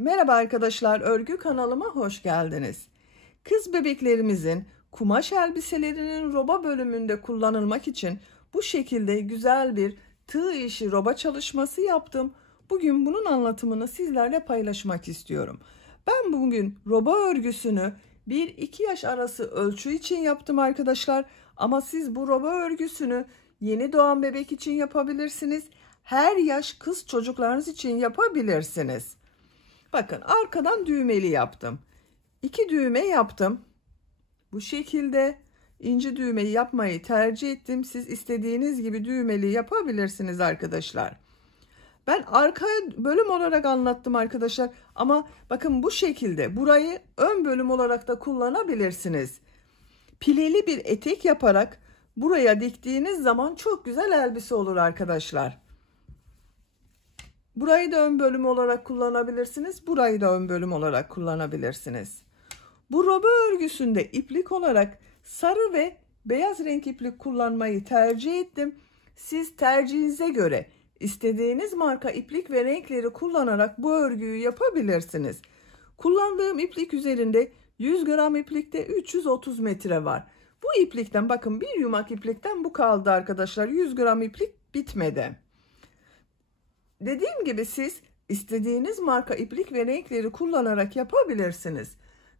Merhaba arkadaşlar, örgü kanalıma hoş geldiniz. Kız bebeklerimizin kumaş elbiselerinin roba bölümünde kullanılmak için bu şekilde güzel bir tığ işi roba çalışması yaptım. Bugün bunun anlatımını sizlerle paylaşmak istiyorum. Ben bugün roba örgüsünü 1-2 yaş arası ölçü için yaptım arkadaşlar. Ama siz bu roba örgüsünü yeni doğan bebek için yapabilirsiniz. Her yaş kız çocuklarınız için yapabilirsiniz. Bakın arkadan düğmeli yaptım. 2 düğme yaptım. Bu şekilde ince düğmeyi yapmayı tercih ettim. Siz istediğiniz gibi düğmeli yapabilirsiniz arkadaşlar. Ben arka bölüm olarak anlattım arkadaşlar. Ama bakın bu şekilde burayı ön bölüm olarak da kullanabilirsiniz. Pileli bir etek yaparak buraya diktiğiniz zaman çok güzel elbise olur arkadaşlar. Burayı da ön bölüm olarak kullanabilirsiniz. Burayı da ön bölüm olarak kullanabilirsiniz. Bu roba örgüsünde iplik olarak sarı ve beyaz renk iplik kullanmayı tercih ettim. Siz tercihinize göre istediğiniz marka iplik ve renkleri kullanarak bu örgüyü yapabilirsiniz. Kullandığım iplik üzerinde 100 gram iplikte 330 metre var. Bu iplikten bakın bir yumak iplikten bu kaldı arkadaşlar. 100 gram iplik bitmedi. Dediğim gibi siz istediğiniz marka iplik ve renkleri kullanarak yapabilirsiniz.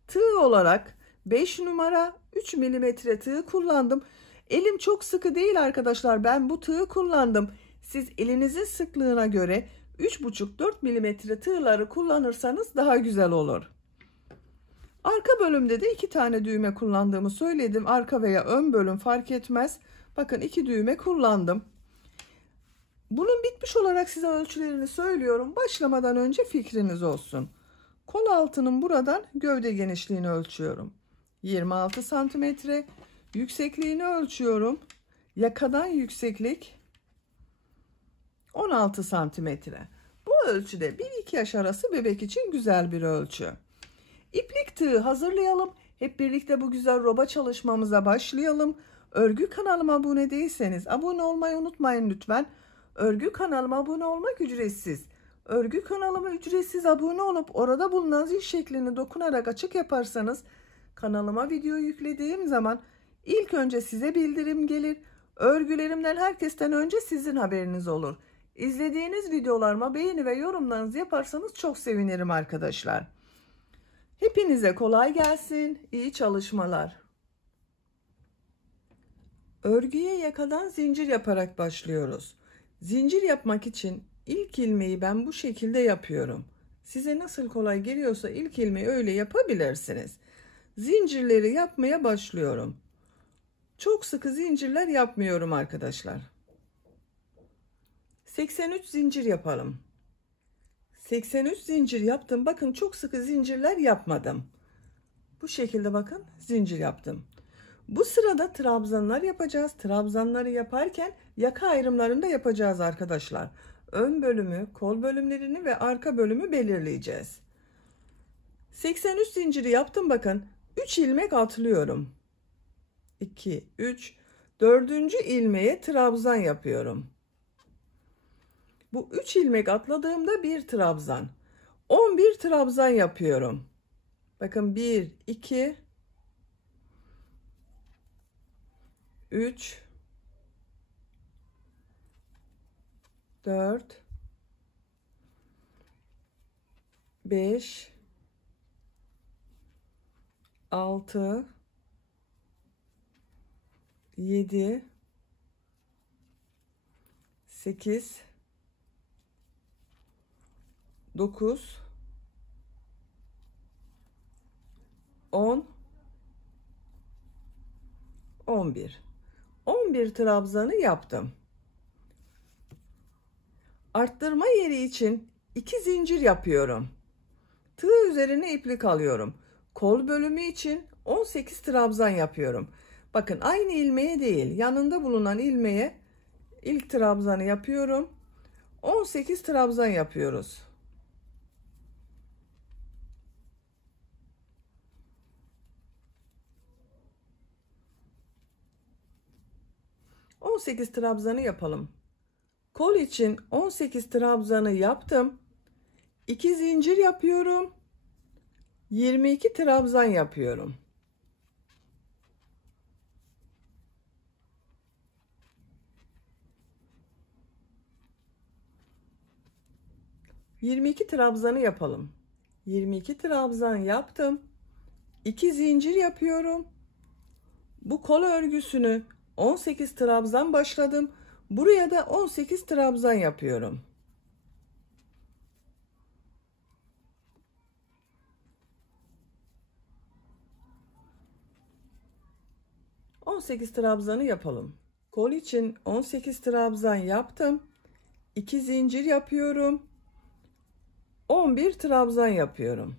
Tığ olarak 5 numara 3 milimetre tığ kullandım. Elim çok sıkı değil arkadaşlar. Ben bu tığı kullandım. Siz elinizin sıklığına göre 3,5-4 milimetre tığları kullanırsanız daha güzel olur. Arka bölümde de 2 tane düğme kullandığımı söyledim. Arka veya ön bölüm fark etmez. Bakın 2 düğme kullandım. Bunun bitmiş olarak size ölçülerini söylüyorum. Başlamadan önce fikriniz olsun. Kol altının buradan gövde genişliğini ölçüyorum. 26 santimetre. Yüksekliğini ölçüyorum. Yakadan yükseklik 16 santimetre. Bu ölçüde 1-2 yaş arası bebek için güzel bir ölçü. İplik tığı hazırlayalım. Hep birlikte bu güzel roba çalışmamıza başlayalım. Örgü kanalıma abone değilseniz abone olmayı unutmayın lütfen. Örgü kanalıma abone olmak ücretsiz. Örgü kanalıma ücretsiz abone olup orada bulunan zil şeklini dokunarak açık yaparsanız kanalıma video yüklediğim zaman ilk önce size bildirim gelir. Örgülerimden herkesten önce sizin haberiniz olur. İzlediğiniz videolarıma beğeni ve yorumlarınızı yaparsanız çok sevinirim arkadaşlar. Hepinize kolay gelsin. İyi çalışmalar. Örgüye yakadan zincir yaparak başlıyoruz. Zincir yapmak için ilk ilmeği ben bu şekilde yapıyorum. Size nasıl kolay geliyorsa ilk ilmeği öyle yapabilirsiniz. Zincirleri yapmaya başlıyorum. Çok sıkı zincirler yapmıyorum arkadaşlar. 83 zincir yapalım. 83 zincir yaptım. Bakın çok sıkı zincirler yapmadım. Bu şekilde bakın zincir yaptım. Bu sırada trabzanlar yapacağız. Trabzanları yaparken yaka ayrımlarını da yapacağız arkadaşlar. Ön bölümü, kol bölümlerini ve arka bölümü belirleyeceğiz. 83 zinciri yaptım bakın. 3 ilmek atlıyorum. 2, 3, 4. ilmeğe trabzan yapıyorum. Bu 3 ilmek atladığımda bir trabzan. 11 trabzan yapıyorum. Bakın 1, 2, 3, 4, 5, 6, 7, 8, 9, 10, 11. 11 trabzanı yaptım. Arttırma yeri için 2 zincir yapıyorum. Tığ üzerine iplik alıyorum. Kol bölümü için 18 trabzan yapıyorum. Bakın aynı ilmeğe değil, yanında bulunan ilmeğe ilk trabzanı yapıyorum. 18 trabzan yapıyoruz. 18 trabzanı yapalım. Kol için 18 trabzanı yaptım. 2 zincir yapıyorum. 22 trabzan yapıyorum. Trabzanı yapalım. 22 trabzan yaptım. 2 zincir yapıyorum. Bu kol örgüsünü 18 trabzan başladım. Buraya da 18 trabzan yapıyorum. 18 trabzanı yapalım. Kol için 18 trabzan yaptım. 2 zincir yapıyorum. 11 trabzan yapıyorum.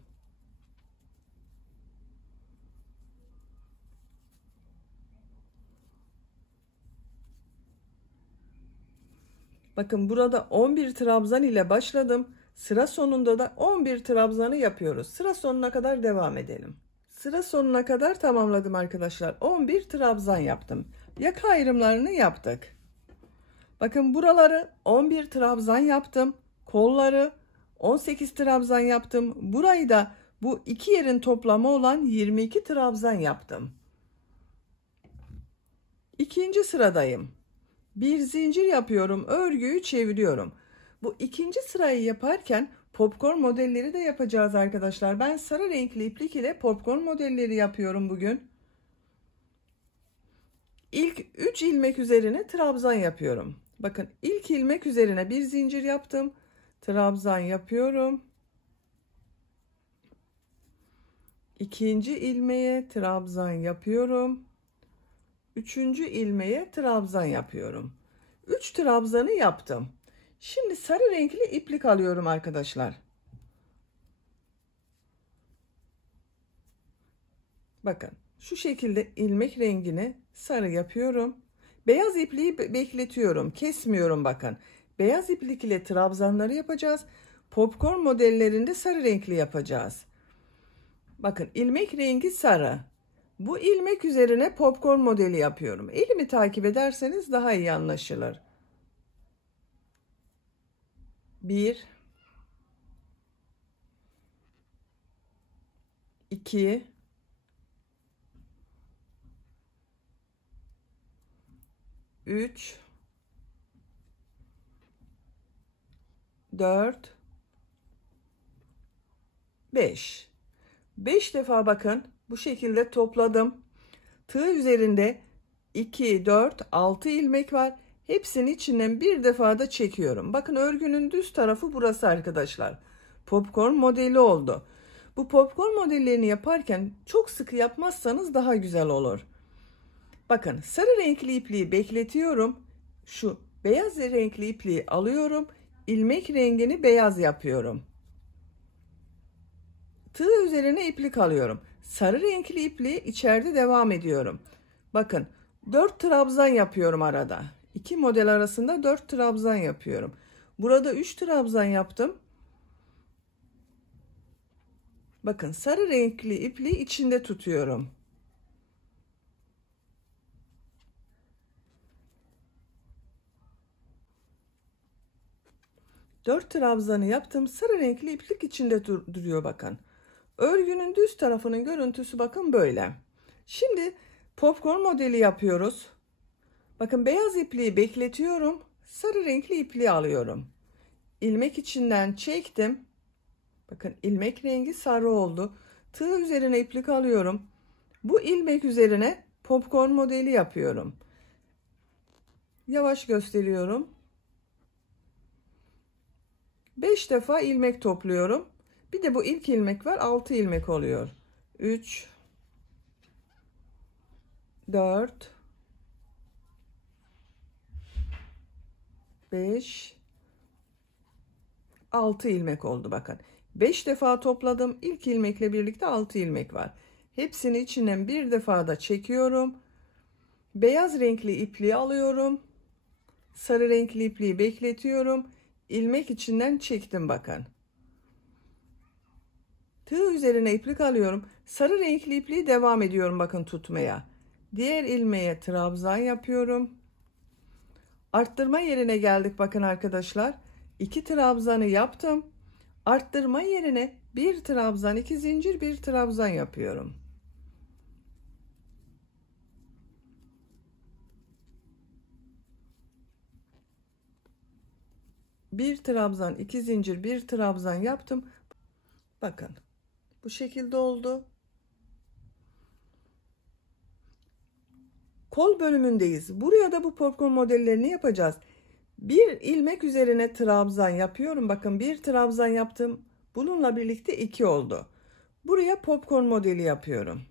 Bakın burada 11 trabzan ile başladım. Sıra sonunda da 11 trabzanı yapıyoruz. Sıra sonuna kadar devam edelim. Sıra sonuna kadar tamamladım arkadaşlar. 11 trabzan yaptım. Yaka ayrımlarını yaptık. Bakın buraları 11 trabzan yaptım. Kolları 18 trabzan yaptım. Burayı da bu iki yerin toplamı olan 22 trabzan yaptım. İkinci sıradayım. Bir zincir yapıyorum. Örgüyü çeviriyorum. Bu ikinci sırayı yaparken popcorn modelleri de yapacağız arkadaşlar. Ben sarı renkli iplik ile popcorn modelleri yapıyorum bugün. İlk 3 ilmek üzerine trabzan yapıyorum. Bakın ilk ilmek üzerine bir zincir yaptım. Trabzan yapıyorum. İkinci ilmeğe trabzan yapıyorum. Üçüncü ilmeğe trabzan yapıyorum. 3 trabzanı yaptım. Şimdi sarı renkli iplik alıyorum arkadaşlar. Bakın şu şekilde ilmek rengini sarı yapıyorum. Beyaz ipliği bekletiyorum. Kesmiyorum bakın. Beyaz iplik ile trabzanları yapacağız. Popcorn modellerinde sarı renkli yapacağız. Bakın ilmek rengi sarı. Bu ilmek üzerine popcorn modeli yapıyorum. Elimi takip ederseniz daha iyi anlaşılır. 1 2 3 4 5 defa bakın bu şekilde topladım. Tığ üzerinde 2 4 6 ilmek var. Hepsinin içinden bir defa da çekiyorum. Bakın örgünün düz tarafı burası arkadaşlar. Popcorn modeli oldu. Bu popcorn modellerini yaparken çok sıkı yapmazsanız daha güzel olur. Bakın sarı renkli ipliği bekletiyorum. Şu beyaz renkli ipliği alıyorum. İlmek rengini beyaz yapıyorum. Tığ üzerine iplik alıyorum. Sarı renkli ipliği içeride devam ediyorum. Bakın 4 trabzan yapıyorum arada. 2 model arasında 4 trabzan yapıyorum. Burada 3 trabzan yaptım. Bakın sarı renkli ipliği içinde tutuyorum. Dört trabzanı yaptım. Sarı renkli iplik içinde duruyor bakın. Örgünün düz tarafının görüntüsü bakın böyle. Şimdi popcorn modeli yapıyoruz. Bakın beyaz ipliği bekletiyorum. Sarı renkli ipliği alıyorum. İlmek içinden çektim. Bakın ilmek rengi sarı oldu. Tığ üzerine iplik alıyorum. Bu ilmek üzerine popcorn modeli yapıyorum. Yavaş gösteriyorum. 5 defa ilmek topluyorum. Bir de bu ilk ilmek var. 6 ilmek oluyor. 3 4 5 6 ilmek oldu bakın. 5 defa topladım. İlk ilmekle birlikte 6 ilmek var. Hepsini içinden bir defa da çekiyorum. Beyaz renkli ipliği alıyorum. Sarı renkli ipliği bekletiyorum. İlmek içinden çektim bakın. Tığ üzerine iplik alıyorum. Sarı renkli ipliği devam ediyorum bakın tutmaya. Diğer ilmeğe trabzan yapıyorum. Arttırma yerine geldik bakın arkadaşlar. 2 trabzanı yaptım. Arttırma yerine bir trabzan, 2 zincir, bir trabzan yapıyorum. Bir trabzan, 2 zincir, bir trabzan yaptım. Bakın bu şekilde oldu. Kol bölümündeyiz. Buraya da bu popcorn modellerini yapacağız. Bir ilmek üzerine trabzan yapıyorum. Bakın bir trabzan yaptım. Bununla birlikte 2 oldu. Buraya popcorn modeli yapıyorum.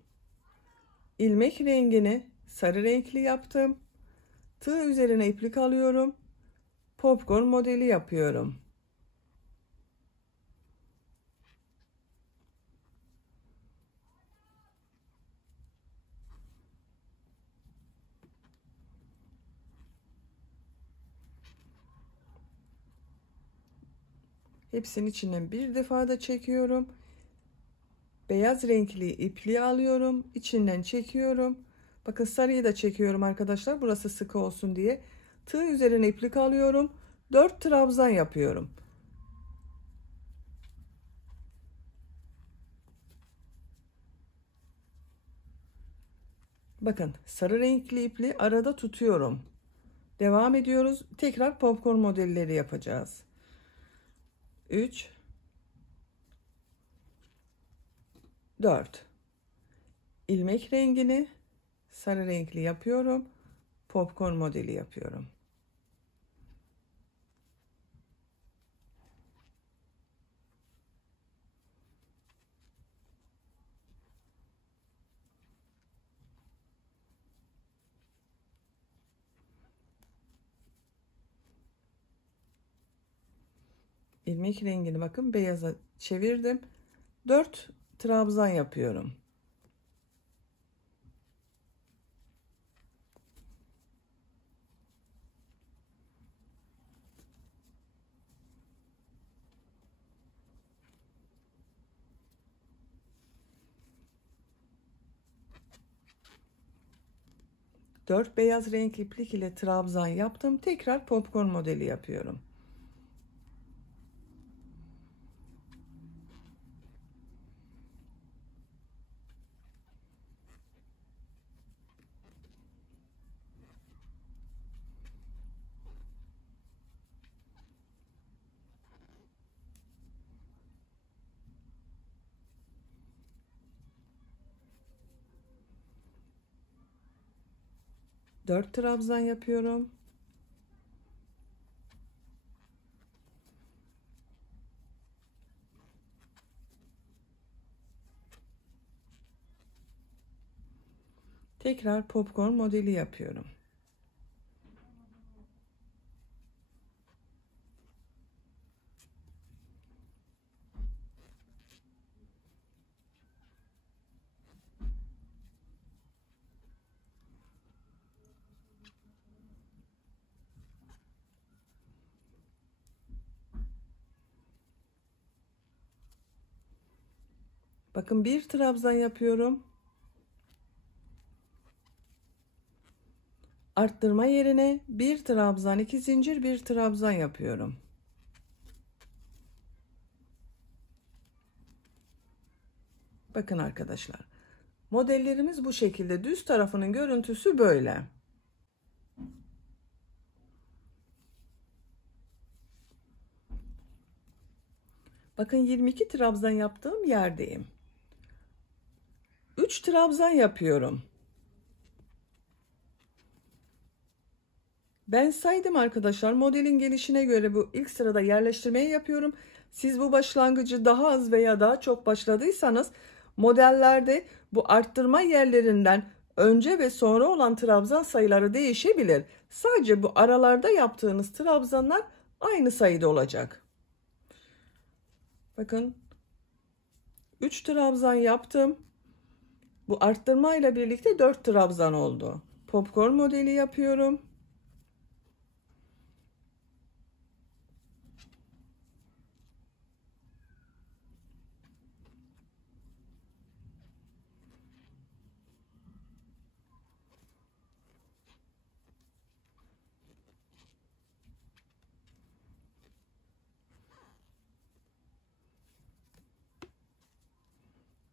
İlmek rengini sarı renkli yaptım. Tığ üzerine iplik alıyorum. Popcorn modeli yapıyorum. Hepsinin içinden bir defa da çekiyorum. Beyaz renkli ipliği alıyorum. İçinden çekiyorum. Bakın sarıyı da çekiyorum arkadaşlar. Burası sıkı olsun diye. Tığ üzerine iplik alıyorum. 4 trabzan yapıyorum. Bakın sarı renkli ipliği arada tutuyorum. Devam ediyoruz. Tekrar popcorn modelleri yapacağız. 3 4 ilmek rengini sarı renkli yapıyorum. Popcorn modeli yapıyorum. İlmek rengini bakın beyaza çevirdim. 4 trabzan yapıyorum. Dört beyaz renk iplik ile trabzan yaptım. Tekrar popcorn modeli yapıyorum. Dört trabzan yapıyorum. Tekrar popcorn modeli yapıyorum. Bakın bir trabzan yapıyorum. Arttırma yerine bir trabzan, 2 zincir, bir trabzan yapıyorum. Bakın arkadaşlar. Modellerimiz bu şekilde. Düz tarafının görüntüsü böyle. Bakın 22 trabzan yaptığım yerdeyim. 3 trabzan yapıyorum. Ben saydım arkadaşlar. Modelin gelişine göre bu ilk sırada yerleştirmeyi yapıyorum. Siz bu başlangıcı daha az veya daha çok başladıysanız modellerde bu arttırma yerlerinden önce ve sonra olan trabzan sayıları değişebilir. Sadece bu aralarda yaptığınız trabzanlar aynı sayıda olacak. Bakın 3 trabzan yaptım. Bu arttırma ile birlikte 4 trabzan oldu. Popcorn modeli yapıyorum.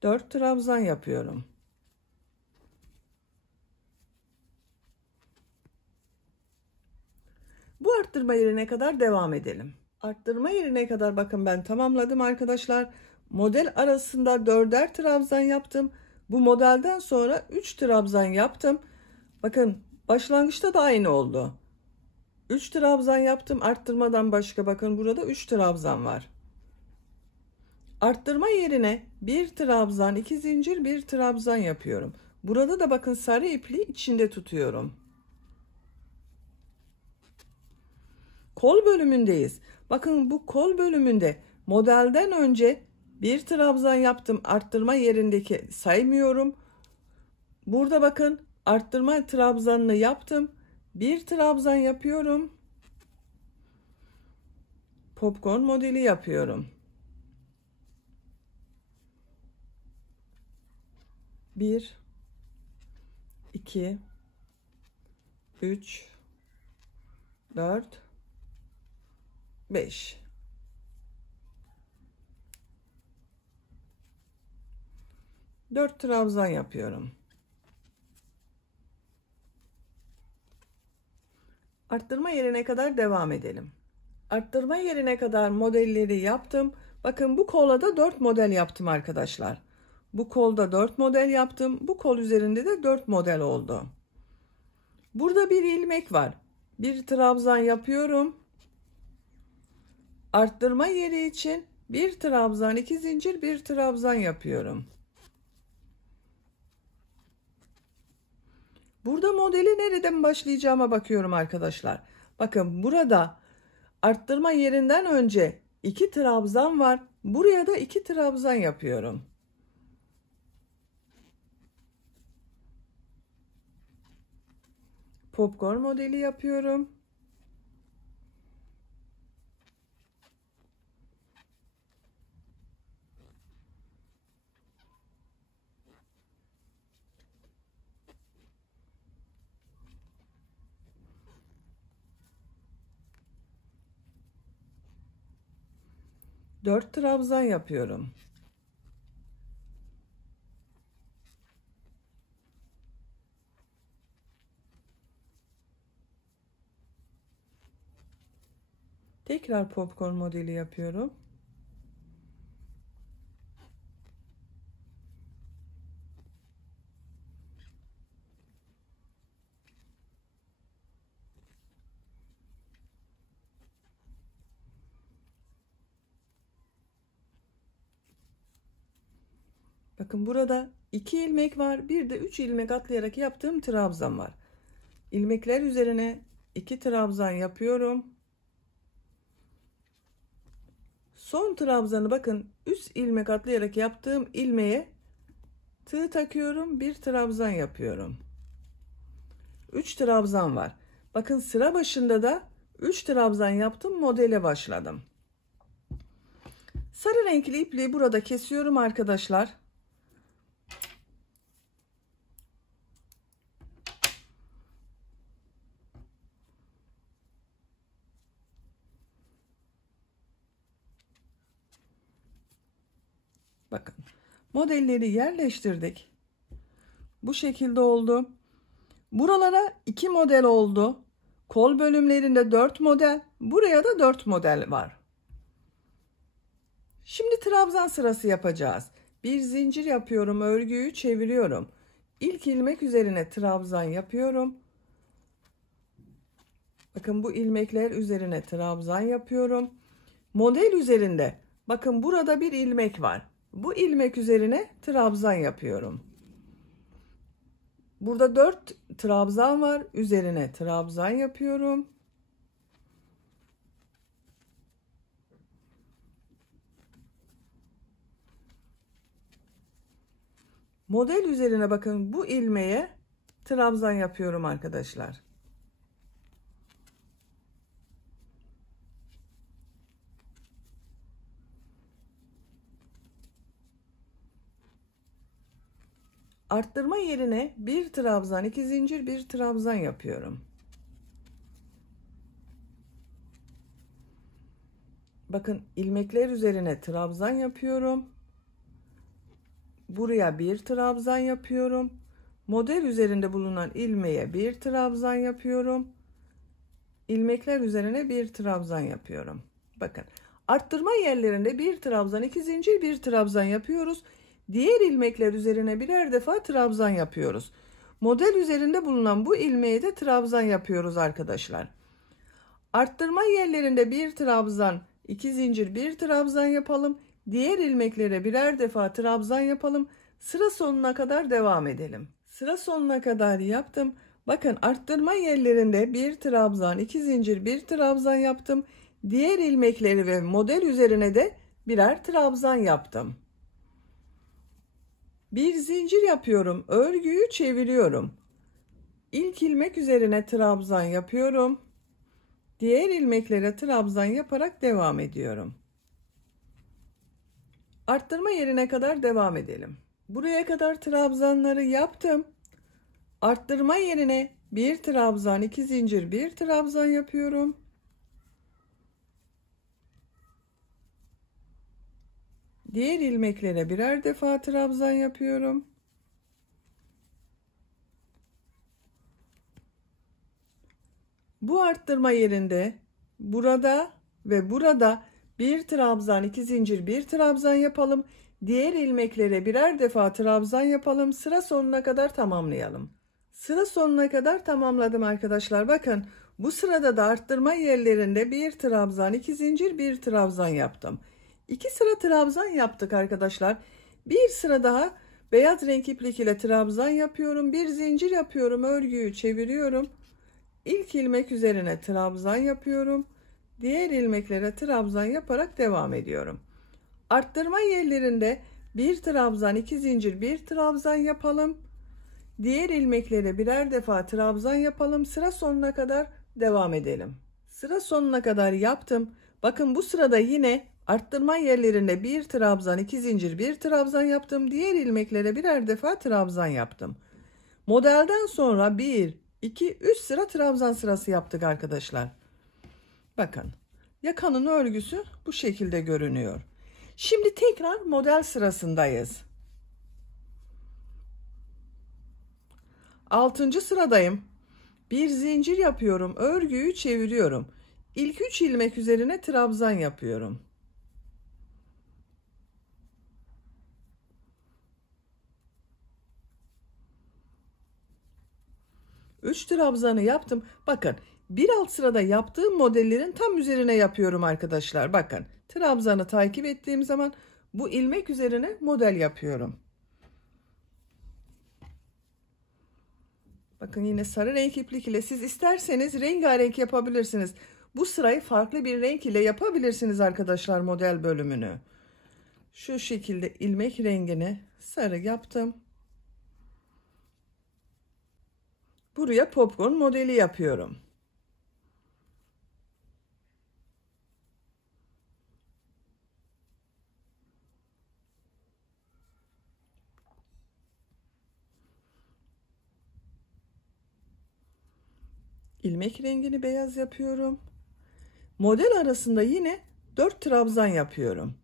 4 trabzan yapıyorum. Bu arttırma yerine kadar devam edelim. Arttırma yerine kadar bakın ben tamamladım arkadaşlar. Model arasında 4'er trabzan yaptım. Bu modelden sonra 3 trabzan yaptım. Bakın başlangıçta da aynı oldu. 3 trabzan yaptım arttırmadan başka, bakın burada 3 trabzan var. Arttırma yerine 1 trabzan, 2 zincir, 1 trabzan yapıyorum. Burada da bakın sarı ipliği içinde tutuyorum. Kol bölümündeyiz. Bakın bu kol bölümünde modelden önce 1 trabzan yaptım. Arttırma yerindeki saymıyorum. Burada bakın arttırma trabzanını yaptım. 1 trabzan yapıyorum. Popcorn modeli yapıyorum. 1 2 3 4 5. Dört trabzan yapıyorum. Arttırma yerine kadar devam edelim. Arttırma yerine kadar modelleri yaptım. Bakın bu kola da 4 model yaptım arkadaşlar. Bu kolda 4 model yaptım. Bu kol üzerinde de 4 model oldu. Burada bir ilmek var. Bir trabzan yapıyorum. Arttırma yeri için 1 trabzan, 2 zincir, 1 trabzan yapıyorum. Burada modeli nereden başlayacağıma bakıyorum arkadaşlar. Bakın burada arttırma yerinden önce 2 trabzan var. Buraya da 2 trabzan yapıyorum. Popcorn modeli yapıyorum. Dört trabzan yapıyorum. Tekrar popcorn modeli yapıyorum. Bakın burada 2 ilmek var. Bir de 3 ilmek atlayarak yaptığım trabzan var. İlmekler üzerine 2 trabzan yapıyorum. Son trabzanı bakın üst ilmek atlayarak yaptığım ilmeğe tığ takıyorum. 1 trabzan yapıyorum. 3 trabzan var. Bakın sıra başında da 3 trabzan yaptım. Modele başladım. Sarı renkli ipliği burada kesiyorum arkadaşlar. Bakın modelleri yerleştirdik. Bu şekilde oldu. Buralara 2 model oldu. Kol bölümlerinde 4 model. Buraya da 4 model var. Şimdi trabzan sırası yapacağız. Bir zincir yapıyorum. Örgüyü çeviriyorum. İlk ilmek üzerine trabzan yapıyorum. Bakın bu ilmekler üzerine trabzan yapıyorum. Model üzerinde bakın burada bir ilmek var. Bu ilmek üzerine trabzan yapıyorum. Burada 4 trabzan var. Üzerine trabzan yapıyorum. Model üzerine bakın bu ilmeğe trabzan yapıyorum arkadaşlar. Arttırma yerine 1 trabzan, 2 zincir, 1 trabzan yapıyorum. Bakın ilmekler üzerine trabzan yapıyorum. Buraya bir trabzan yapıyorum. Model üzerinde bulunan ilmeğe bir trabzan yapıyorum. İlmekler üzerine bir trabzan yapıyorum. Bakın, arttırma yerlerinde bir trabzan, iki zincir, bir trabzan yapıyoruz. Diğer ilmekler üzerine birer defa trabzan yapıyoruz. Model üzerinde bulunan bu ilmeğe de trabzan yapıyoruz arkadaşlar. Arttırma yerlerinde bir trabzan, iki zincir, bir trabzan yapalım. Diğer ilmeklere birer defa trabzan yapalım. Sıra sonuna kadar devam edelim. Sıra sonuna kadar yaptım. Bakın, arttırma yerlerinde bir trabzan, iki zincir, bir trabzan yaptım. Diğer ilmekleri ve model üzerine de birer trabzan yaptım. Bir zincir yapıyorum. Örgüyü çeviriyorum. İlk ilmek üzerine trabzan yapıyorum. Diğer ilmeklere trabzan yaparak devam ediyorum. Arttırma yerine kadar devam edelim. Buraya kadar trabzanları yaptım. Arttırma yerine bir trabzan, iki zincir, bir trabzan yapıyorum. Diğer ilmeklere birer defa trabzan yapıyorum. Bu arttırma yerinde burada ve burada bir trabzan, iki zincir, bir trabzan yapalım. Diğer ilmeklere birer defa trabzan yapalım. Sıra sonuna kadar tamamlayalım. Sıra sonuna kadar tamamladım arkadaşlar. Bakın, bu sırada da arttırma yerlerinde bir trabzan, iki zincir, bir trabzan yaptım. İki sıra trabzan yaptık arkadaşlar. Bir sıra daha beyaz renk iplik ile trabzan yapıyorum. Bir zincir yapıyorum. Örgüyü çeviriyorum. İlk ilmek üzerine trabzan yapıyorum. Diğer ilmeklere trabzan yaparak devam ediyorum. Arttırma yerlerinde bir trabzan, iki zincir, bir trabzan yapalım. Diğer ilmeklere birer defa trabzan yapalım. Sıra sonuna kadar devam edelim. Sıra sonuna kadar yaptım. Bakın, bu sırada yine arttırma yerlerinde bir trabzan, iki zincir, bir trabzan yaptım. Diğer ilmeklere birer defa trabzan yaptım. Modelden sonra 1, 2, 3 sıra trabzan sırası yaptık arkadaşlar. Bakın, yakanın örgüsü bu şekilde görünüyor. Şimdi tekrar model sırasındayız. 6. sıradayım. Bir zincir yapıyorum. Örgüyü çeviriyorum. İlk 3 ilmek üzerine trabzan yapıyorum. 3 trabzanı yaptım. Bakın, bir alt sırada yaptığım modellerin tam üzerine yapıyorum arkadaşlar. Bakın, trabzanı takip ettiğim zaman bu ilmek üzerine model yapıyorum. Bakın, yine sarı renk iplik ile siz isterseniz rengarenk yapabilirsiniz. Bu sırayı farklı bir renk ile yapabilirsiniz arkadaşlar, model bölümünü. Şu şekilde ilmek rengini sarı yaptım. Buraya popcorn modeli yapıyorum. İlmek rengini beyaz yapıyorum. Model arasında yine 4 trabzan yapıyorum.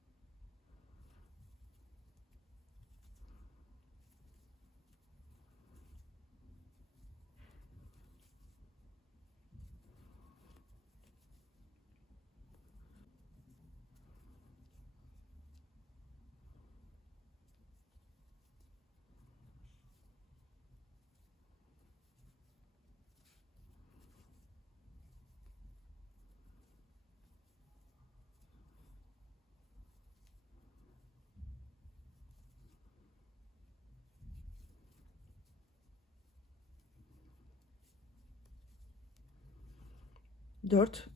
Dört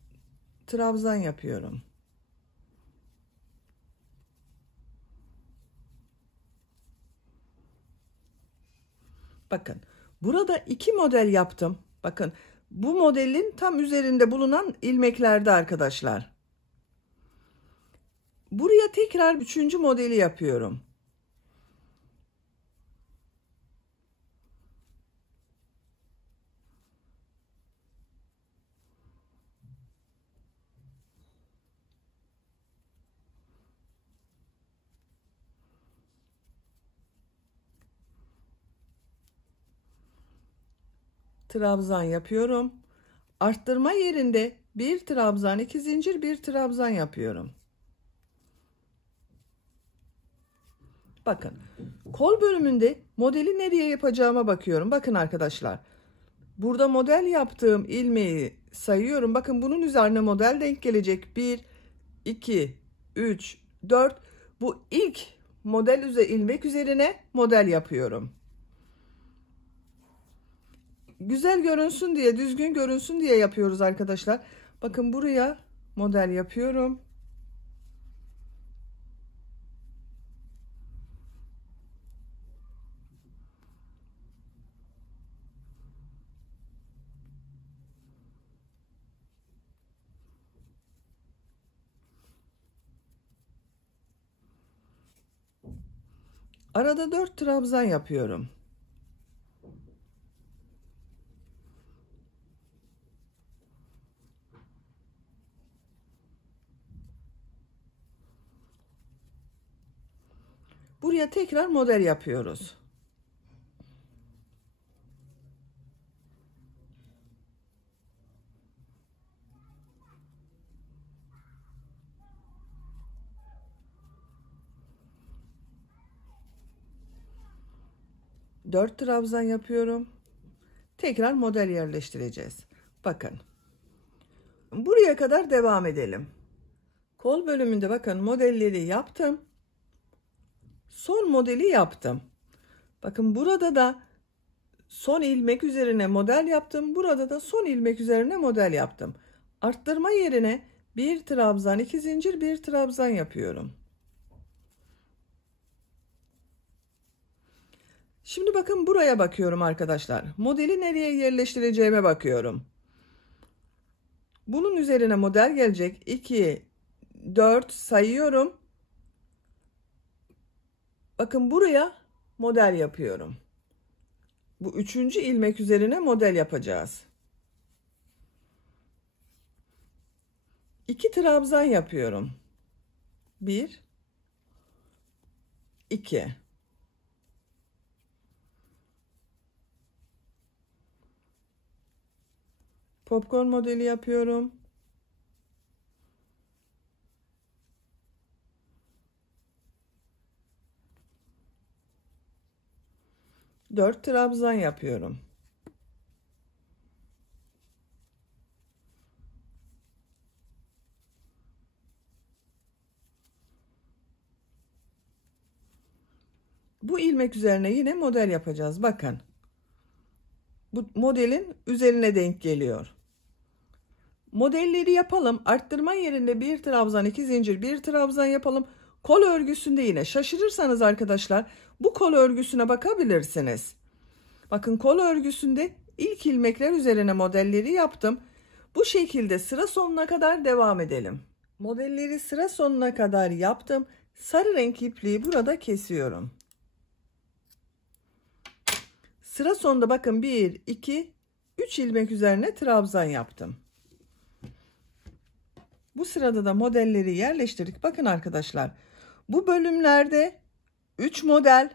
trabzan yapıyorum. Bakın, burada 2 model yaptım. Bakın, bu modelin tam üzerinde bulunan ilmeklerde arkadaşlar. Buraya tekrar 3. modeli yapıyorum. trabzan yapıyorum. Arttırma yerinde bir trabzan, 2 zincir, bir trabzan yapıyorum. Bakın, kol bölümünde modeli nereye yapacağıma bakıyorum. Bakın arkadaşlar, burada model yaptığım ilmeği sayıyorum. Bakın, bunun üzerine model denk gelecek. 1, 2, 3, 4. Bu ilk model ilmek üzerine model yapıyorum. Güzel görünsün diye, düzgün görünsün diye yapıyoruz arkadaşlar. Bakın, buraya model yapıyorum. Arada 4 trabzan yapıyorum. Buraya tekrar model yapıyoruz. Dört trabzan yapıyorum. Tekrar model yerleştireceğiz. Bakın. Buraya kadar devam edelim. Kol bölümünde bakın modelleri yaptım. Son modeli yaptım. Bakın, burada da son ilmek üzerine model yaptım. Burada da son ilmek üzerine model yaptım. Arttırma yerine bir trabzan, 2 zincir, bir trabzan yapıyorum. Şimdi bakın, buraya bakıyorum arkadaşlar. Modeli nereye yerleştireceğime bakıyorum. Bunun üzerine model gelecek. 2, 4 sayıyorum. Bakın, buraya model yapıyorum. Bu 3. ilmek üzerine model yapacağız. 2 trabzan yapıyorum. 1, 2. Popcorn modeli yapıyorum. 4 trabzan yapıyorum. Bu ilmek üzerine yine model yapacağız. Bakın. Bu modelin üzerine denk geliyor. Modelleri yapalım. Arttırma yerinde bir trabzan, 2 zincir, bir trabzan yapalım. Kol örgüsünde yine şaşırırsanız arkadaşlar, bu kol örgüsüne bakabilirsiniz. Bakın, kol örgüsünde ilk ilmekler üzerine modelleri yaptım. Bu şekilde sıra sonuna kadar devam edelim. Modelleri sıra sonuna kadar yaptım. Sarı renk ipliği burada kesiyorum. Sıra sonunda bakın 1, 2, 3 ilmek üzerine trabzan yaptım. Bu sırada da modelleri yerleştirdik. Bakın arkadaşlar, bu bölümlerde 3 model,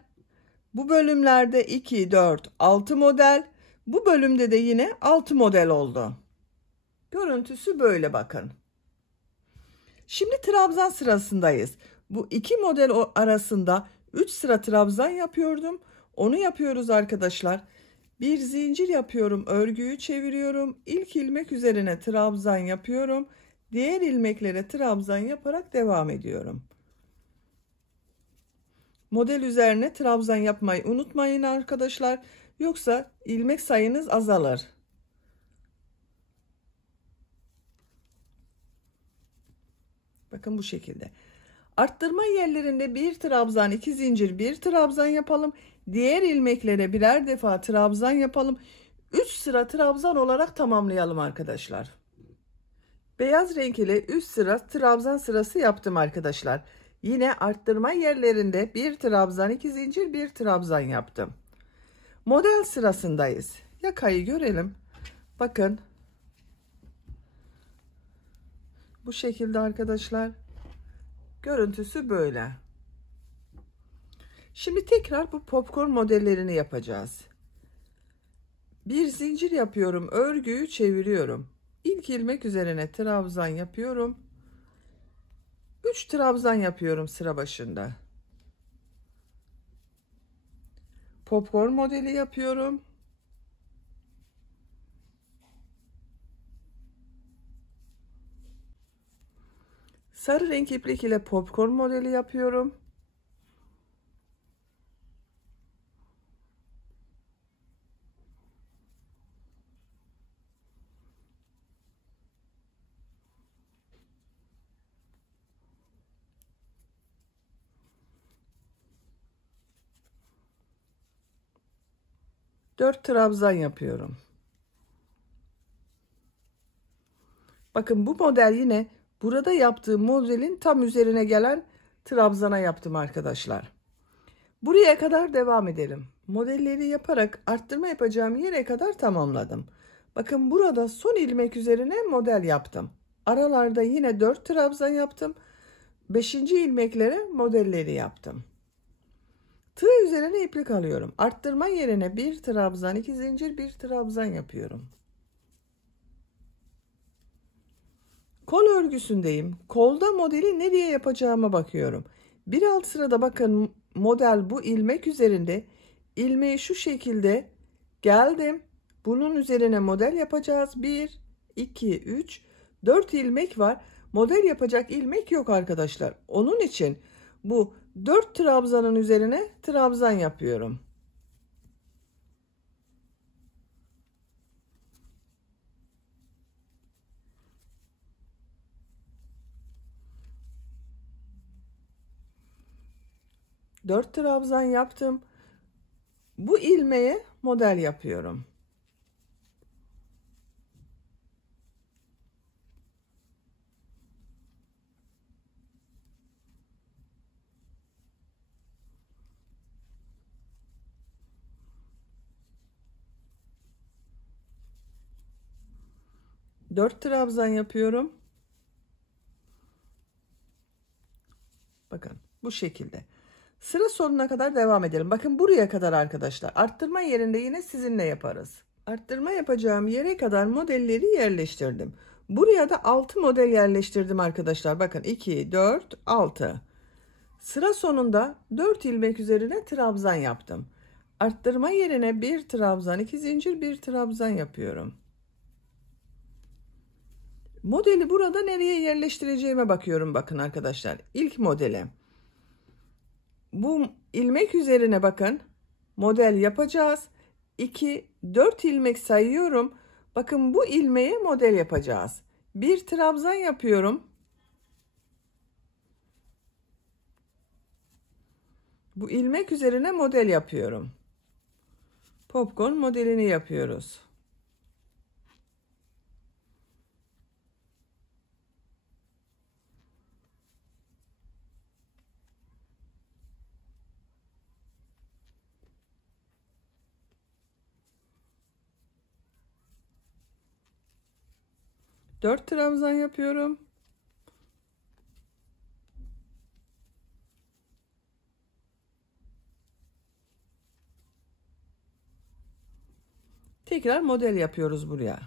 bu bölümlerde 2, 4, 6 model, bu bölümde de yine 6 model oldu. Görüntüsü böyle bakın. Şimdi trabzan sırasındayız. Bu iki model arasında 3 sıra trabzan yapıyordum. Onu yapıyoruz arkadaşlar. Bir zincir yapıyorum, örgüyü çeviriyorum. İlk ilmek üzerine trabzan yapıyorum. Diğer ilmeklere trabzan yaparak devam ediyorum. Model üzerine trabzan yapmayı unutmayın arkadaşlar. Yoksa ilmek sayınız azalır. Bakın bu şekilde. Arttırma yerlerinde bir trabzan, 2 zincir, bir trabzan yapalım. Diğer ilmeklere birer defa trabzan yapalım. 3 sıra trabzan olarak tamamlayalım arkadaşlar. Beyaz renk ile 3 sıra trabzan sırası yaptım arkadaşlar. Yine arttırma yerlerinde bir trabzan, 2 zincir, bir trabzan yaptım. Model sırasındayız. Yakayı görelim. Bakın. Bu şekilde arkadaşlar. Görüntüsü böyle. Şimdi tekrar bu popcorn modellerini yapacağız. Bir zincir yapıyorum, örgüyü çeviriyorum. İlk ilmek üzerine trabzan yapıyorum. 3 trabzan yapıyorum sıra başında. Popcorn modeli yapıyorum. Sarı renk iplik ile popcorn modeli yapıyorum. Dört trabzan yapıyorum. Bakın bu model yine burada yaptığım modelin tam üzerine gelen trabzana yaptım arkadaşlar. Buraya kadar devam edelim. Modelleri yaparak arttırma yapacağım yere kadar tamamladım. Bakın burada son ilmek üzerine model yaptım. Aralarda yine 4 trabzan yaptım. 5. ilmeklere modelleri yaptım. Tığ üzerine iplik alıyorum. Arttırma yerine bir trabzan, 2 zincir, bir trabzan yapıyorum. Kol örgüsündeyim. Kolda modeli nereye yapacağıma bakıyorum. Bir alt sırada bakın model bu ilmek üzerinde. İlmeği şu şekilde geldim. Bunun üzerine model yapacağız. 1, 2, 3, 4 ilmek var. Model yapacak ilmek yok arkadaşlar. Onun için bu 4 trabzanın üzerine trabzan yapıyorum. Dört trabzan yaptım. Bu ilmeğe model yapıyorum. Dört trabzan yapıyorum. Bakın bu şekilde. Sıra sonuna kadar devam edelim. Bakın buraya kadar arkadaşlar. Arttırma yerinde yine sizinle yaparız. Arttırma yapacağım yere kadar modelleri yerleştirdim. Buraya da 6 model yerleştirdim arkadaşlar. Bakın 2, 4, 6. Sıra sonunda 4 ilmek üzerine trabzan yaptım. Arttırma yerine bir trabzan, 2 zincir, bir trabzan yapıyorum. Modeli burada nereye yerleştireceğime bakıyorum bakın arkadaşlar. İlk modele. Bu ilmek üzerine bakın model yapacağız. 2, 4 ilmek sayıyorum. Bakın bu ilmeğe model yapacağız. Bir trabzan yapıyorum. Bu ilmek üzerine model yapıyorum. Popcorn modelini yapıyoruz. Dört trabzan yapıyorum. Tekrar model yapıyoruz buraya.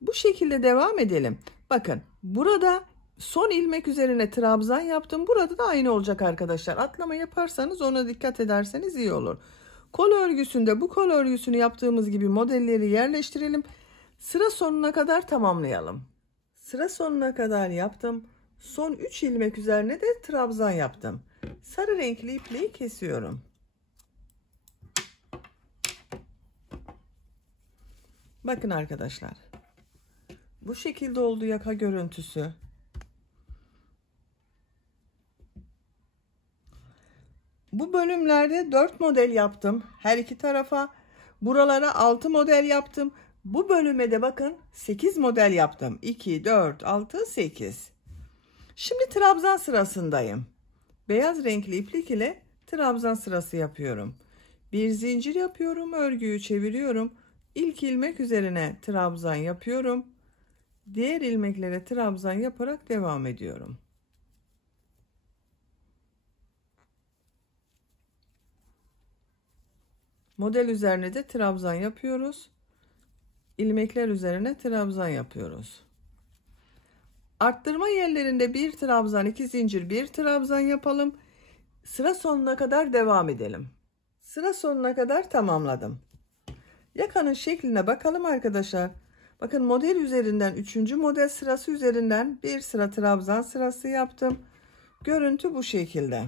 Bu şekilde devam edelim. Bakın burada son ilmek üzerine trabzan yaptım. Burada da aynı olacak arkadaşlar. Atlama yaparsanız ona dikkat ederseniz iyi olur. Kol örgüsünde bu kol örgüsünü yaptığımız gibi modelleri yerleştirelim. Sıra sonuna kadar tamamlayalım. Sıra sonuna kadar yaptım. Son 3 ilmek üzerine de trabzan yaptım. Sarı renkli ipliği kesiyorum. Bakın arkadaşlar. Bu şekilde oldu yaka görüntüsü. Bu bölümlerde 4 model yaptım. Her iki tarafa. Buralara 6 model yaptım. Bu bölüme de bakın 8 model yaptım. 2, 4, 6, 8. Şimdi trabzan sırasındayım. Beyaz renkli iplik ile trabzan sırası yapıyorum. Bir zincir yapıyorum. Örgüyü çeviriyorum. İlk ilmek üzerine trabzan yapıyorum. Diğer ilmeklere trabzan yaparak devam ediyorum. Model üzerine de trabzan yapıyoruz. İlmekler üzerine trabzan yapıyoruz. Arttırma yerlerinde bir trabzan, 2 zincir, bir trabzan yapalım. Sıra sonuna kadar devam edelim. Sıra sonuna kadar tamamladım. Yakanın şekline bakalım arkadaşlar. Bakın model üzerinden 3. model sırası üzerinden bir sıra trabzan sırası yaptım. Görüntü bu şekilde.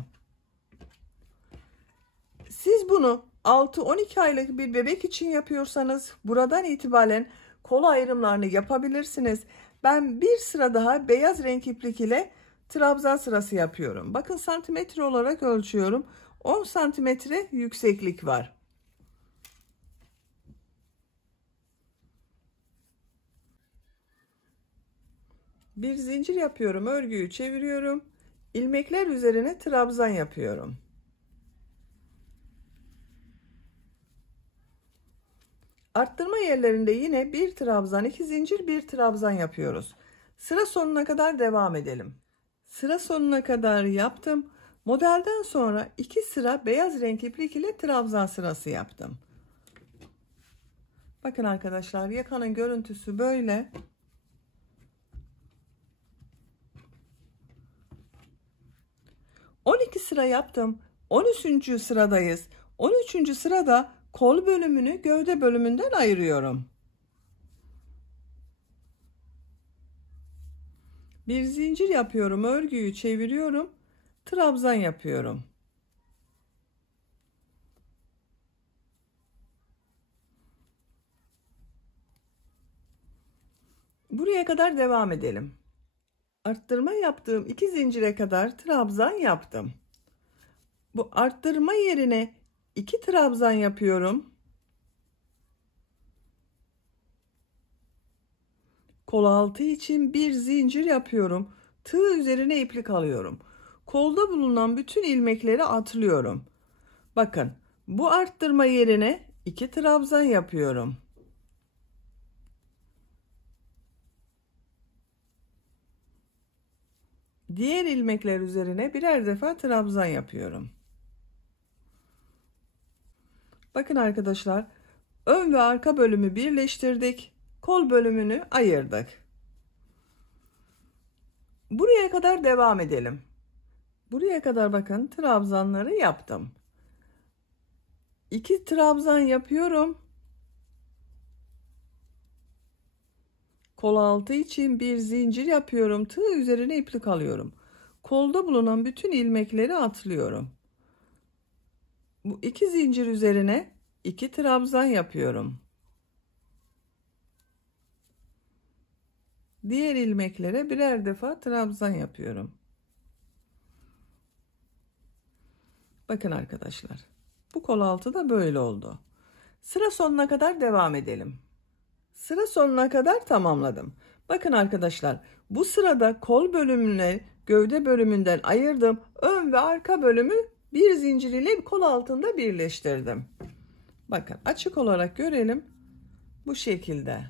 Siz bunu 6-12 aylık bir bebek için yapıyorsanız buradan itibaren kol ayrımlarını yapabilirsiniz. Ben bir sıra daha beyaz renk iplik ile trabzan sırası yapıyorum. Bakın santimetre olarak ölçüyorum. 10 santimetre yükseklik var. Bir zincir yapıyorum, örgüyü çeviriyorum. İlmekler üzerine trabzan yapıyorum. Arttırma yerlerinde yine bir trabzan, 2 zincir, bir trabzan yapıyoruz. Sıra sonuna kadar devam edelim. Sıra sonuna kadar yaptım. Modelden sonra 2 sıra beyaz renk iplik ile trabzan sırası yaptım. Bakın arkadaşlar, yakanın görüntüsü böyle. ...12 sıra yaptım. 13. sıradayız. 13. sırada kol bölümünü gövde bölümünden ayırıyorum. Bir zincir yapıyorum, örgüyü çeviriyorum, trabzan yapıyorum. Buraya kadar devam edelim. Arttırma yaptığım 2 zincire kadar trabzan yaptım. Bu arttırma yerine 2 trabzan yapıyorum. Kol altı için bir zincir yapıyorum. Tığ üzerine iplik alıyorum. Kolda bulunan bütün ilmekleri atlıyorum. Bakın, bu arttırma yerine 2 trabzan yapıyorum. Diğer ilmekler üzerine birer defa trabzan yapıyorum. Bakın arkadaşlar, ön ve arka bölümü birleştirdik. Kol bölümünü ayırdık. Buraya kadar devam edelim. Buraya kadar bakın, trabzanları yaptım. 2 trabzan yapıyorum. Kol altı için bir zincir yapıyorum. Tığ üzerine iplik alıyorum. Kolda bulunan bütün ilmekleri atlıyorum. Bu 2 zincir üzerine 2 trabzan yapıyorum. Diğer ilmeklere birer defa trabzan yapıyorum. Bakın arkadaşlar, bu kol altı da böyle oldu. Sıra sonuna kadar devam edelim. Sıra sonuna kadar tamamladım. Bakın arkadaşlar, bu sırada kol bölümüne gövde bölümünden ayırdım. Ön ve arka bölümü bir zincir ile kol altında birleştirdim. Bakın, açık olarak görelim. Bu şekilde.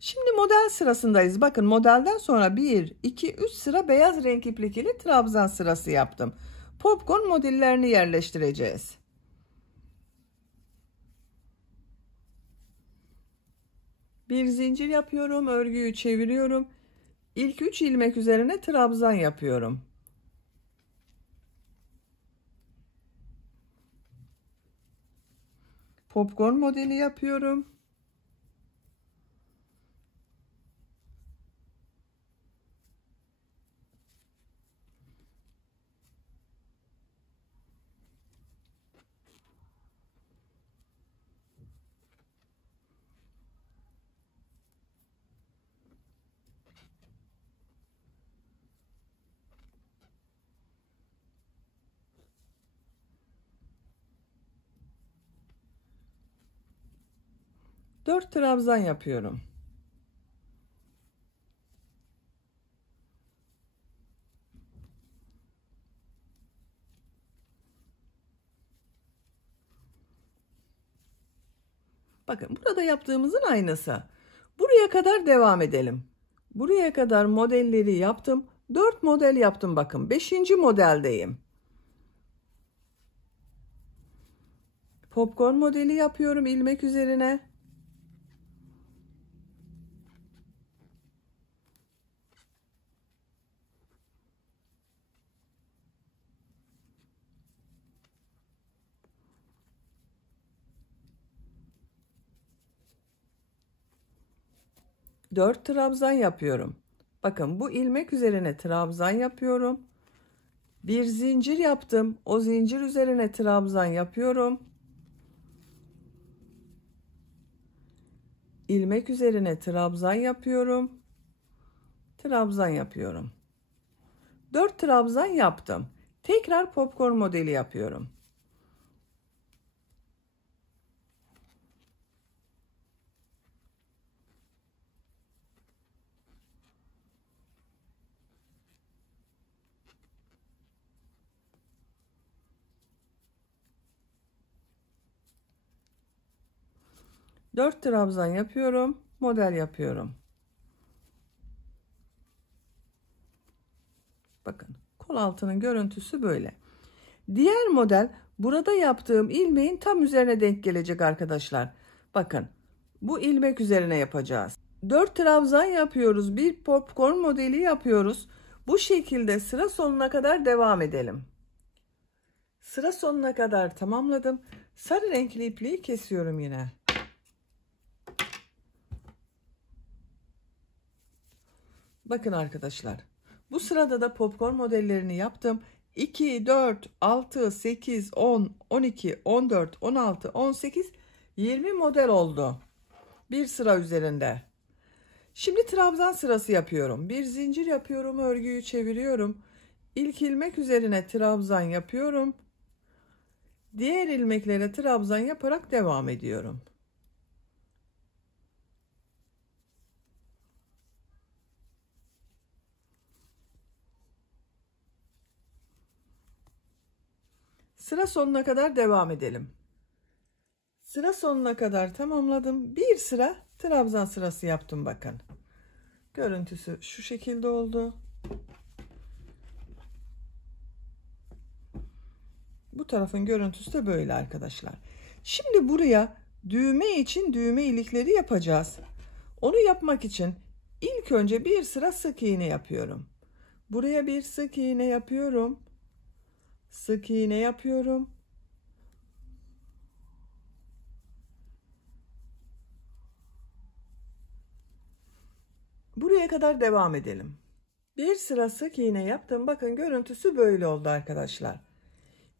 Şimdi model sırasındayız. Bakın, modelden sonra 1, 2, 3 sıra beyaz renk iplik ile trabzan sırası yaptım. Popcorn modellerini yerleştireceğiz. Bir zincir yapıyorum, örgüyü çeviriyorum. İlk 3 ilmek üzerine trabzan yapıyorum. Popcorn modeli yapıyorum. Dört trabzan yapıyorum. Bakın, burada yaptığımızın aynısı. Buraya kadar devam edelim. Buraya kadar modelleri yaptım. 4 model yaptım bakın. 5. modeldeyim. Popcorn modeli yapıyorum ilmek üzerine. Dört trabzan yapıyorum. Bakın bu ilmek üzerine trabzan yapıyorum. Bir zincir yaptım. O zincir üzerine trabzan yapıyorum. İlmek üzerine trabzan yapıyorum. Trabzan yapıyorum. 4 trabzan yaptım. Tekrar popcorn modeli yapıyorum. Dört trabzan yapıyorum. Model yapıyorum. Bakın kol altının görüntüsü böyle. Diğer model burada yaptığım ilmeğin tam üzerine denk gelecek arkadaşlar. Bakın bu ilmek üzerine yapacağız. 4 trabzan yapıyoruz. Bir popcorn modeli yapıyoruz. Bu şekilde sıra sonuna kadar devam edelim. Sıra sonuna kadar tamamladım. Sarı renkli ipliği kesiyorum yine. Bakın arkadaşlar. Bu sırada da popcorn modellerini yaptım. 2, 4, 6, 8, 10, 12, 14, 16, 18, 20 model oldu. Bir sıra üzerinde. Şimdi trabzan sırası yapıyorum. Bir zincir yapıyorum, örgüyü çeviriyorum. İlk ilmek üzerine trabzan yapıyorum. Diğer ilmeklere trabzan yaparak devam ediyorum. Sıra sonuna kadar devam edelim. Sıra sonuna kadar tamamladım. Bir sıra trabzan sırası yaptım bakın. Görüntüsü şu şekilde oldu. Bu tarafın görüntüsü de böyle arkadaşlar. Şimdi buraya düğme için düğme ilikleri yapacağız. Onu yapmak için ilk önce bir sıra sık iğne yapıyorum. Buraya bir sık iğne yapıyorum. Sık iğne yapıyorum. Buraya kadar devam edelim. Bir sıra sık iğne yaptım. Bakın görüntüsü böyle oldu arkadaşlar.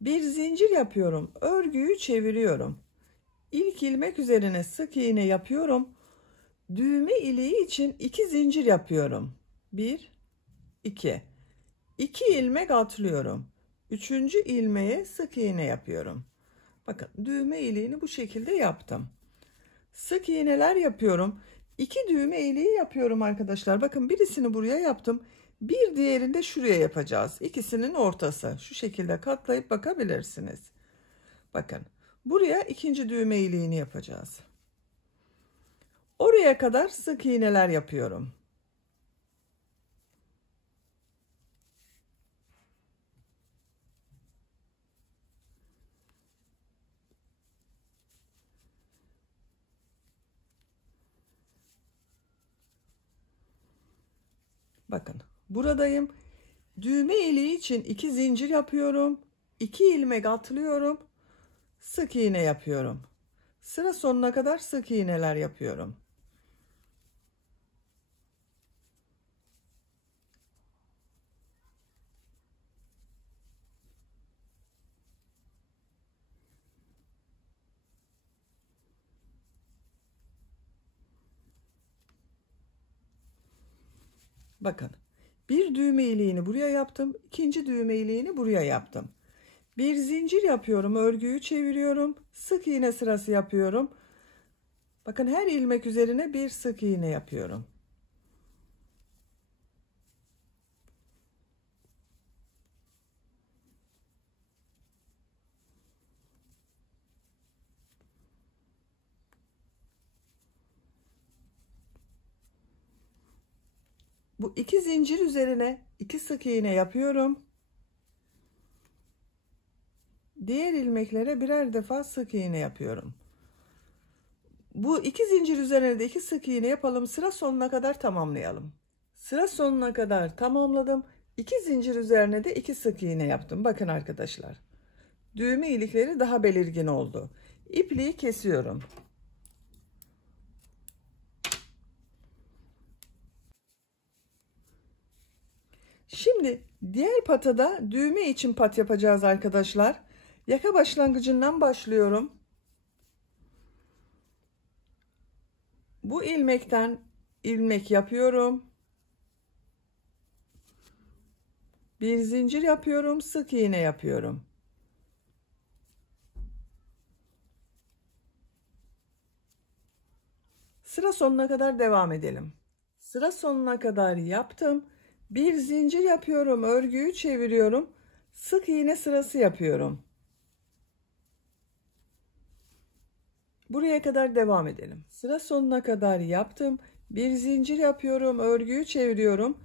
Bir zincir yapıyorum. Örgüyü çeviriyorum. İlk ilmek üzerine sık iğne yapıyorum. Düğme iliği için 2 zincir yapıyorum. 1, 2. 2 ilmek atlıyorum. 3. ilmeğe sık iğne yapıyorum. Bakın düğme iliğini bu şekilde yaptım. Sık iğneler yapıyorum. 2 düğme iliği yapıyorum arkadaşlar. Bakın birisini buraya yaptım. Bir diğerini de şuraya yapacağız. İkisinin ortası. Şu şekilde katlayıp bakabilirsiniz. Bakın buraya ikinci düğme iliğini yapacağız. Oraya kadar sık iğneler yapıyorum. Bakın buradayım. Düğme iliği için 2 zincir yapıyorum. 2 ilmek atlıyorum. Sık iğne yapıyorum. Sıra sonuna kadar sık iğneler yapıyorum. Bakın bir düğme iliğini buraya yaptım. İkinci düğme iliğini buraya yaptım. Bir zincir yapıyorum. Örgüyü çeviriyorum. Sık iğne sırası yapıyorum. Bakın her ilmek üzerine bir sık iğne yapıyorum. Bu 2 zincir üzerine 2 sık iğne yapıyorum. Diğer ilmeklere birer defa sık iğne yapıyorum. Bu 2 zincir üzerine de 2 sık iğne yapalım. Sıra sonuna kadar tamamlayalım. Sıra sonuna kadar tamamladım. 2 zincir üzerine de 2 sık iğne yaptım. Bakın arkadaşlar. Düğme ilikleri daha belirgin oldu. İpliği kesiyorum. Şimdi diğer patada düğme için pat yapacağız arkadaşlar. Yaka başlangıcından başlıyorum. Bu ilmekten ilmek yapıyorum. Bir zincir yapıyorum, sık iğne yapıyorum. Sıra sonuna kadar devam edelim. Sıra sonuna kadar yaptım. Bir zincir yapıyorum, örgüyü çeviriyorum. Sık iğne sırası yapıyorum. Buraya kadar devam edelim. Sıra sonuna kadar yaptım. Bir zincir yapıyorum, örgüyü çeviriyorum.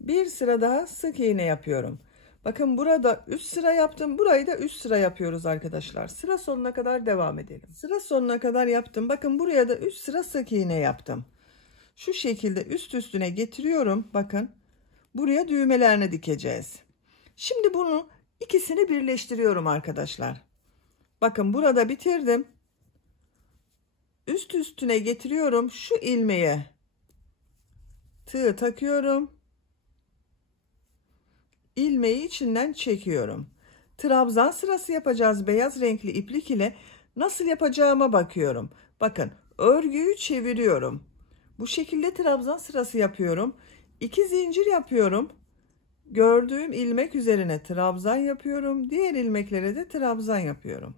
Bir sıra daha sık iğne yapıyorum. Bakın burada üst sıra yaptım. Burayı da üst sıra yapıyoruz arkadaşlar. Sıra sonuna kadar devam edelim. Sıra sonuna kadar yaptım. Bakın buraya da üst sıra sık iğne yaptım. Şu şekilde üst üstüne getiriyorum. Bakın buraya düğmelerini dikeceğiz. Şimdi bunu ikisini birleştiriyorum arkadaşlar. Bakın burada bitirdim. Üst üstüne getiriyorum. Şu ilmeğe tığ takıyorum. İlmeği içinden çekiyorum. Trabzan sırası yapacağız beyaz renkli iplik ile. Nasıl yapacağıma bakıyorum. Bakın örgüyü çeviriyorum. Bu şekilde trabzan sırası yapıyorum. 2 zincir yapıyorum. Gördüğüm ilmek üzerine trabzan yapıyorum. Diğer ilmeklere de trabzan yapıyorum.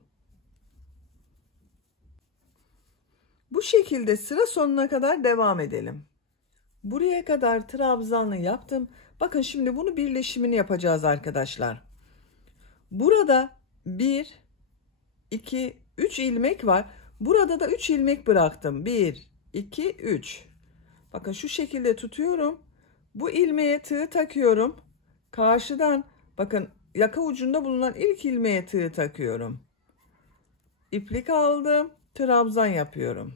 Bu şekilde sıra sonuna kadar devam edelim. Buraya kadar trabzanı yaptım. Bakın şimdi bunu birleşimini yapacağız arkadaşlar. Burada 1, 2, 3 ilmek var. Burada da 3 ilmek bıraktım. 1, 2, 3. Bakın şu şekilde tutuyorum. Bu ilmeğe tığ takıyorum. Karşıdan bakın yaka ucunda bulunan ilk ilmeğe tığ takıyorum. İplik aldım. Trabzan yapıyorum.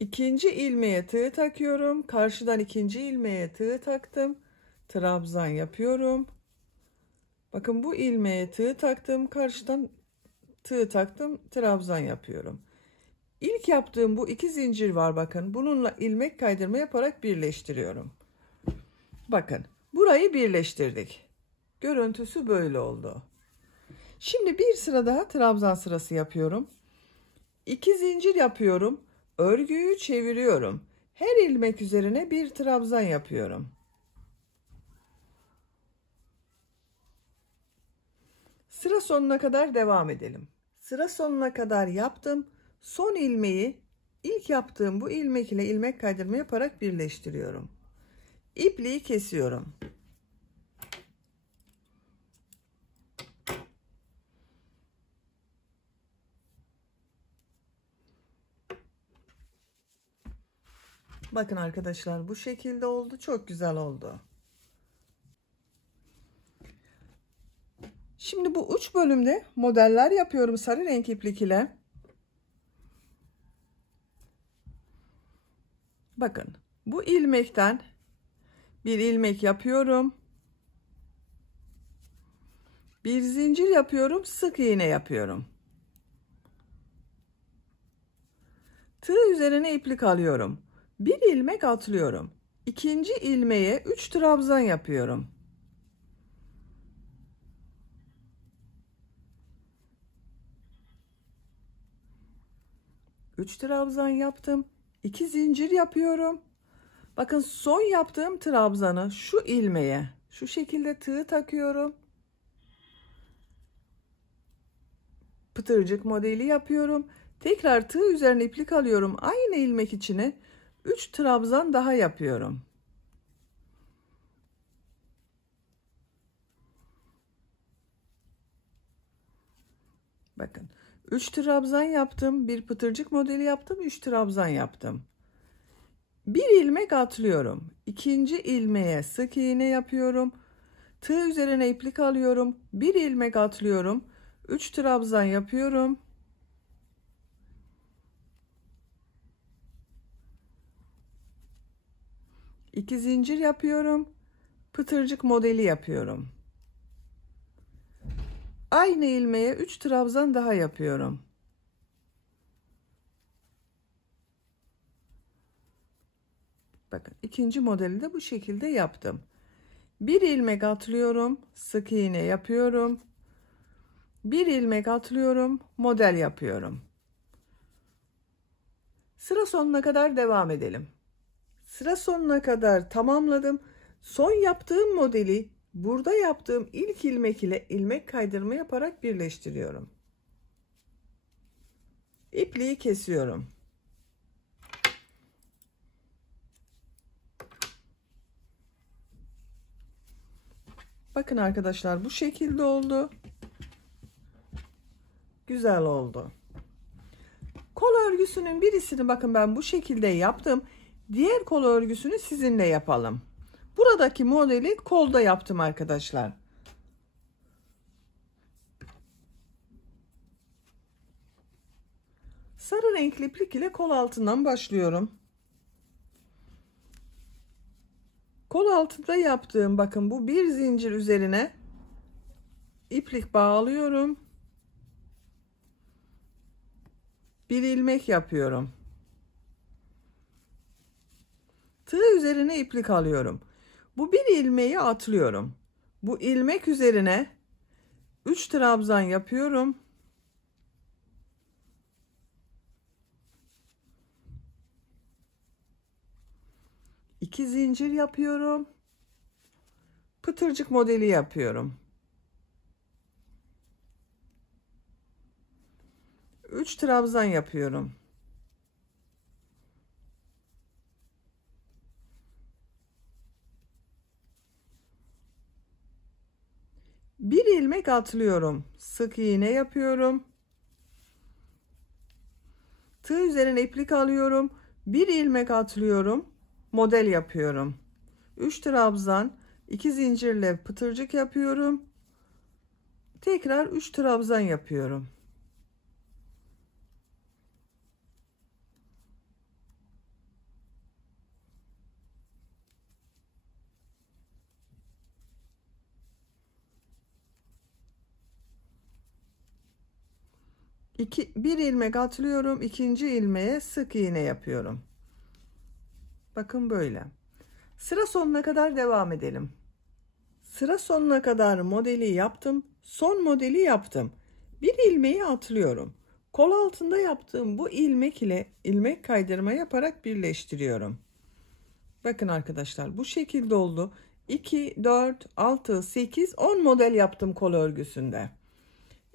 İkinci ilmeğe tığ takıyorum. Karşıdan ikinci ilmeğe tığ taktım. Trabzan yapıyorum. Bakın bu ilmeğe tığ taktım. Karşıdan tığ taktım. Trabzan yapıyorum. İlk yaptığım bu 2 zincir var bakın. Bununla ilmek kaydırma yaparak birleştiriyorum. Bakın burayı birleştirdik. Görüntüsü böyle oldu. Şimdi bir sıra daha trabzan sırası yapıyorum. 2 zincir yapıyorum. Örgüyü çeviriyorum. Her ilmek üzerine bir trabzan yapıyorum. Sıra sonuna kadar devam edelim. Sıra sonuna kadar yaptım. Son ilmeği ilk yaptığım bu ilmek ile ilmek kaydırma yaparak birleştiriyorum. İpliği kesiyorum. Bakın arkadaşlar bu şekilde oldu. Çok güzel oldu. Şimdi bu uç bölümde modeller yapıyorum sarı renk iplik ile. Bakın bu ilmekten bir ilmek yapıyorum. Bir zincir yapıyorum, sık iğne yapıyorum. Tığ üzerine iplik alıyorum. Bir ilmek atlıyorum. İkinci ilmeğe 3 trabzan yapıyorum. Üç trabzan yaptım. 2 zincir yapıyorum. Bakın son yaptığım trabzanı şu ilmeğe şu şekilde tığ takıyorum. Pıtırcık modeli yapıyorum. Tekrar tığ üzerine iplik alıyorum. Aynı ilmek içine 3 trabzan daha yapıyorum. Bakın 3 trabzan yaptım. Bir pıtırcık modeli yaptım. 3 trabzan yaptım. Bir ilmek atlıyorum. İkinci ilmeğe sık iğne yapıyorum. Tığ üzerine iplik alıyorum. Bir ilmek atlıyorum. 3 trabzan yapıyorum. İki zincir yapıyorum. Pıtırcık modeli yapıyorum. Aynı ilmeğe 3 trabzan daha yapıyorum. Bakın ikinci modeli de bu şekilde yaptım. Bir ilmek atlıyorum, sık iğne yapıyorum. Bir ilmek atlıyorum, model yapıyorum. Sıra sonuna kadar devam edelim. Sıra sonuna kadar tamamladım. Son yaptığım modeli burada yaptığım ilk ilmek ile ilmek kaydırma yaparak birleştiriyorum. İpliği kesiyorum. Bakın arkadaşlar bu şekilde oldu. Güzel oldu. Kol örgüsünün birisini bakın ben bu şekilde yaptım. Diğer kol örgüsünü sizinle yapalım. Buradaki modeli kolda yaptım arkadaşlar. Sarı renkli iplik ile kol altından başlıyorum. Kol altında yaptığım bakın bu bir zincir üzerine iplik bağlıyorum. Bir ilmek yapıyorum. Tığ üzerine iplik alıyorum. Bu bir ilmeği atlıyorum. Bu ilmek üzerine 3 trabzan yapıyorum. İki zincir yapıyorum. Pıtırcık modeli yapıyorum. 3 trabzan yapıyorum. Bir ilmek atlıyorum. Sık iğne yapıyorum. Tığ üzerine iplik alıyorum. Bir ilmek atlıyorum. Model yapıyorum. 3 trabzan, 2 zincirle pıtırcık yapıyorum. Tekrar 3 trabzan yapıyorum. Bir ilmek atlıyorum. İkinci ilmeğe sık iğne yapıyorum. Bakın böyle. Sıra sonuna kadar devam edelim. Sıra sonuna kadar modeli yaptım. Son modeli yaptım. Bir ilmeği atlıyorum. Kol altında yaptığım bu ilmek ile ilmek kaydırma yaparak birleştiriyorum. Bakın arkadaşlar bu şekilde oldu. 2, 4, 6, 8, 10 model yaptım kol örgüsünde.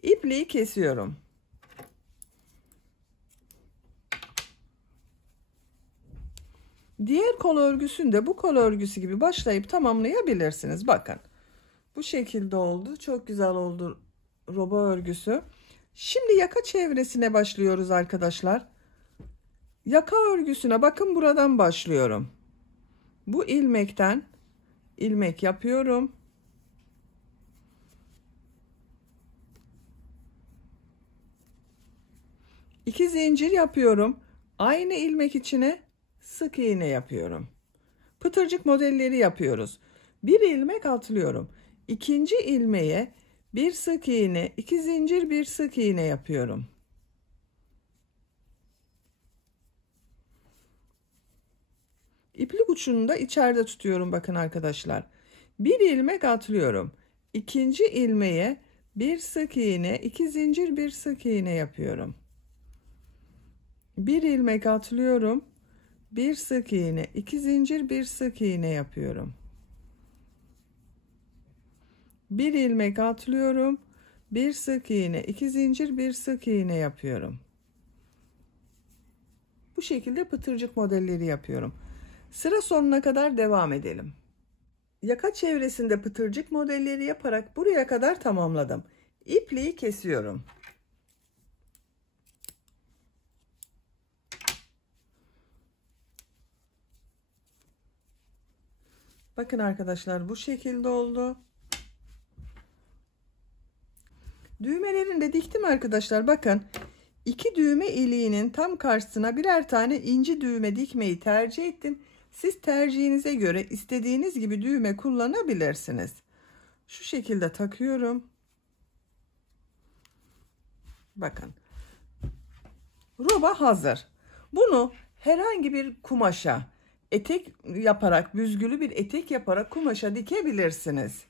İpliği kesiyorum. Diğer kol örgüsünde bu kol örgüsü gibi başlayıp tamamlayabilirsiniz. Bakın bu şekilde oldu. Çok güzel oldu roba örgüsü. Şimdi yaka çevresine başlıyoruz arkadaşlar. Yaka örgüsüne bakın buradan başlıyorum. Bu ilmekten ilmek yapıyorum. İki zincir yapıyorum. Aynı ilmek içine sık iğne yapıyorum. Pıtırcık modelleri yapıyoruz. Bir ilmek atlıyorum. İkinci ilmeğe bir sık iğne, iki zincir, bir sık iğne yapıyorum. İplik ucunu da içeride tutuyorum bakın arkadaşlar. Bir ilmek atlıyorum. İkinci ilmeğe bir sık iğne, iki zincir, bir sık iğne yapıyorum. Bir ilmek atlıyorum. Bir sık iğne, iki zincir, bir sık iğne yapıyorum. Bir ilmek atlıyorum. Bir sık iğne, iki zincir, bir sık iğne yapıyorum. Bu şekilde pıtırcık modelleri yapıyorum. Sıra sonuna kadar devam edelim. Yaka çevresinde pıtırcık modelleri yaparak buraya kadar tamamladım. İpliği kesiyorum. Bakın arkadaşlar, bu şekilde oldu. Düğmelerini de diktim arkadaşlar. Bakın, 2 düğme iliğinin tam karşısına birer tane inci düğme dikmeyi tercih ettim. Siz tercihinize göre istediğiniz gibi düğme kullanabilirsiniz. Şu şekilde takıyorum. Bakın, roba hazır. Bunu herhangi bir kumaşa, etek yaparak, büzgülü bir etek yaparak kumaşa dikebilirsiniz.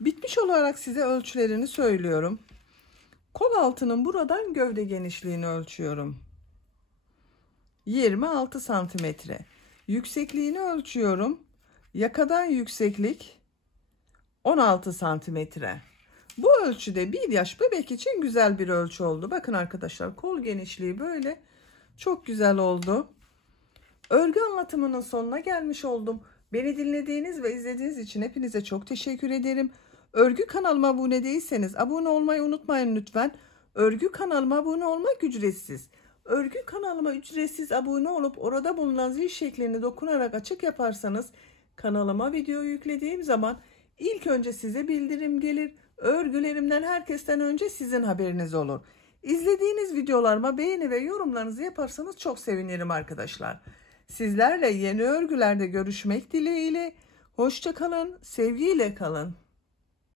Bitmiş olarak size ölçülerini söylüyorum. Kol altının buradan gövde genişliğini ölçüyorum. 26 santimetre. Yüksekliğini ölçüyorum. Yakadan yükseklik 16 santimetre. Bu ölçüde bir yaş bebek için güzel bir ölçü oldu. Bakın arkadaşlar, kol genişliği böyle çok güzel oldu. Örgü anlatımının sonuna gelmiş oldum. Beni dinlediğiniz ve izlediğiniz için hepinize çok teşekkür ederim. Örgü kanalıma abone değilseniz abone olmayı unutmayın lütfen. Örgü kanalıma abone olmak ücretsiz. Örgü kanalıma ücretsiz abone olup orada bulunan zil şeklini dokunarak açık yaparsanız kanalıma video yüklediğim zaman ilk önce size bildirim gelir. Örgülerimden herkesten önce sizin haberiniz olur. İzlediğiniz videolarıma beğeni ve yorumlarınızı yaparsanız çok sevinirim arkadaşlar. Sizlerle yeni örgülerde görüşmek dileğiyle. Hoşça kalın, sevgiyle kalın.